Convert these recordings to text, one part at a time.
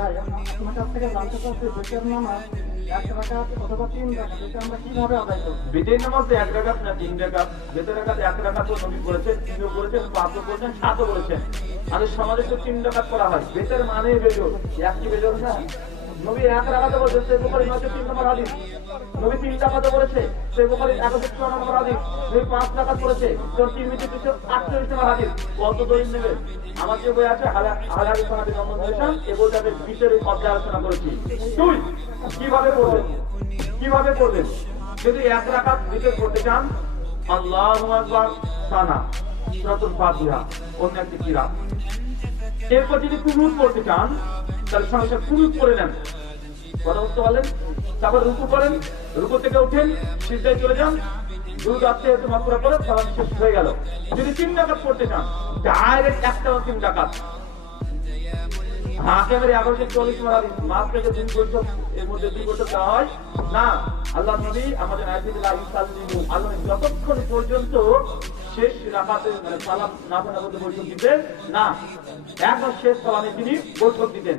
ভাই আপনার কাছ থেকে জানতে চাচ্ছি বেতের নামাজ এক রাকাত অথবা তিন রাকাত এটা আমরা কিভাবে আদায় করব? বেতের নামাজ তো 1 রাকাত না 3 রাকাত। বেতের রাকাত 1 রাকাত নবী করেছেন, 3ও করেছেন, 5ও করেছেন, 7ও করেছেন। আমাদের সমাজে তো 3 রাকাত করা হয়। বেতের মানে বেজোর, একই বেজোর না। নবী 1 রাকাতে বলেছে, সহিহ বুখারী 903 নম্বর হাদিস। নবী 3 রাকাতে বলেছে, সহিহ বুখারী 1154 নম্বর হাদিস। নবী 5 রাকাত করেছে, তিরমিজি 248 নম্বর হাদিস। কত দলিল নেবে? আমার যে বই আছে হালাল সনাদি নমুনেশন, এই বইটাতে বিশেষ অধ্যায় আলোচনা করেছি। তুই কিভাবে পড়বেন? কিভাবে পড়বেন? যদি 1 রাকাত বিশেষ পড়তে চান, আল্লাহু আকবার সানা সূরাতুল ফাতিহা অন্য একটি কিরাত। এরপর যদি কুনুত পড়তে চান তাহলে সঙ্গে সঙ্গে কুনুত পড়ে নেন। কথা বুঝতে পারলেন? তারপর রুকু করেন, রুকু থেকে উঠেন, সিজদায় চলে যান, দুরূদ আত্মীয়তা মাত্রা করে সালাম শেষ হয়ে গেল। যদি 3 রাকাত পড়তে চান, ডাইরেক্ট একটা 3 রাকাত। হাকিমের 1140 নম্বর হাদিস, মাস থেকে 2 বছর এর মধ্যে 2 বছর দেওয়া হয় না। আল্লাহ নবী আমাদের আয়াতুল্লাহ ইসাল্লিমু আল্লাহ যতক্ষণ পর্যন্ত শেষ রাকাতে মানে সালাম না পড়তে বৈঠক দিতেন না, একবার শেষ সালামে তিনি বৈঠক দিতেন।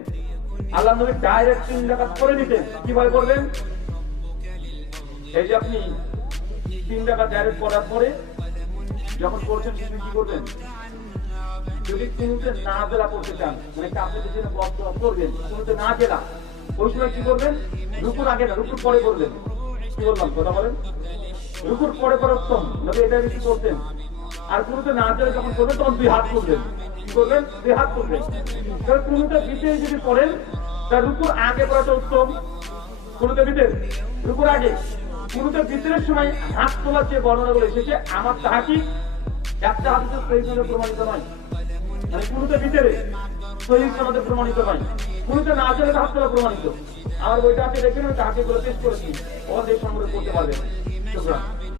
আল্লাহ নবী ডাইরেক্ট 3 রাকাত করে নিতেন। কিভাবে করবেন? এই যে আপনি 3 রাকাত ডাইরেক্ট করার পরে যখন পড়ছেন সেদিন কি করবেন? যদি কুনুতে না জেলা করতে চান, মানে কাপড়ে যেন বদ্ধ করবেন, কুনুতে না জেলা, ওই সময় কি করবেন? রুকুর আগে না, রুকুর পরে করবেন। কি বললাম? কথা বলেন। রুকুর পরে পরে উত্তম, নবী এটা বেশি করতেন। আর কুনুতে না জেলা যখন করবেন তখন 2 হাত করবেন। কি করবেন? 2 হাত করবেন। তবে কুনুতে ভিতরে যদি পড়েন, তা রুকুর আগে করাটা উত্তম। কুনুতে ভিতরে, রুকুর আগে। কুনুতে ভিতরের সময় হাত তোলার যে বর্ণনাগুলো এসেছে, আমার তাহাকি একটা হাতে সহিহ প্রমাণিত নয়। মানে কুনুতে ভিতরে সহিহ সনদে প্রমাণিত নয়। কুনুতে না চলে হাত তোলা প্রমাণিত। আমার বইটা আছে দেখেন, তাহাকে গুলো টেস্ট করেছি, ওদের সংগ্রহ করতে পারবেন। শুকরান।